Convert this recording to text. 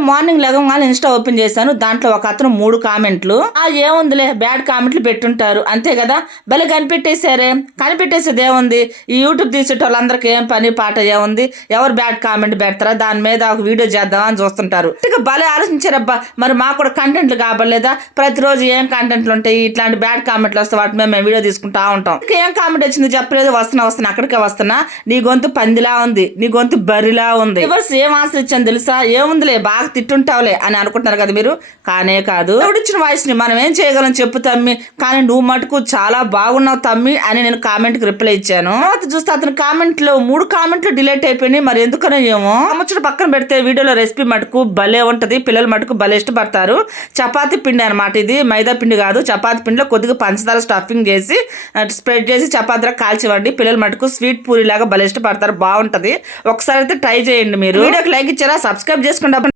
Morning లెగంగానే Insta open చేశాను. దాంట్లో ఒక అతను మూడు కామెంట్లు. ఆ ఏముందిలే బ్యాడ్ కామెంట్లు పెట్టుంటారు. అంతే కదా? భలే కనిపెట్టేశారే. కనిపెట్టేసేది ఏముంది? ఈ యూట్యూబ్ తీసేటోళ్ళందరికి ఏం పని? పాట ఏముంది? ఎవరు బ్యాడ్ కామెంట్ పెడతారా? దాని మీద ఒక వీడియో చేద్దామని చూస్తుంటారు. ఇక భలే ఆలోచించారబ్బా. మరి మాకు కూడా కంటెంట్లు కాబడలేదా? ప్రతిరోజు ఏం కంటెంట్లు ఉంటాయి? ఇట్లాంటి బ్యాడ్ కామెంట్లు వస్తే వాటి మీద మేము వీడియో తీసుకుంటా ఉంటాం. ఇక ఏం కామెంట్ వచ్చింది చెప్పలేదు. వస్తున్నా వస్తున్నా అక్కడికే వస్తున్నా. నీ గొంతు పందిలా ఉంది. నీ గొంతు బరిలా ఉంది. రివర్స్ ఏం ఆశ ఇచ్చాను తెలుసా? ఏముందిలే బాగా తిట్టుంటావులే అని అనుకుంటున్నారు కదా మీరు? కానే కాదు. ఎవడిచ్చిన వాయిస్ని మనం ఏం చేయగలం చెప్పు తమ్మి. కానీ నువ్వు మటుకు చాలా బాగున్నావు తమ్మి అని నేను కామెంట్కి రిప్లై ఇచ్చాను. తర్వాత చూస్తే అతని కామెంట్లో మూడు కామెంట్లు డిలీట్ అయిపోయినాయి. మరి ఎందుకనో ఏమో? ముచ్చట పక్కన పెడితే వీడియోలో రెసిపీ మటుకు భలే ఉంటది. పిల్లలు మటుకు భలే ఇష్టపడతారు. చపాతీ పిండి అనమాట ఇది. మైదా పిండి కాదు. చపాతీ పిండిలో కొద్దిగా పంచదార స్టఫింగ్ చేసి స్ప్రెడ్ చేసి చపాతీలో కాల్చివ్వండి. పిల్లలు మటుకు స్వీట్ పూరి లాగా భలే ఇష్టపడతారు. బాగుంటది. ఒకసారి అయితే ట్రై చేయండి మీరు. వీడియోకి లైక్ ఇచ్చారా? సబ్స్క్రైబ్ చేసుకోండి.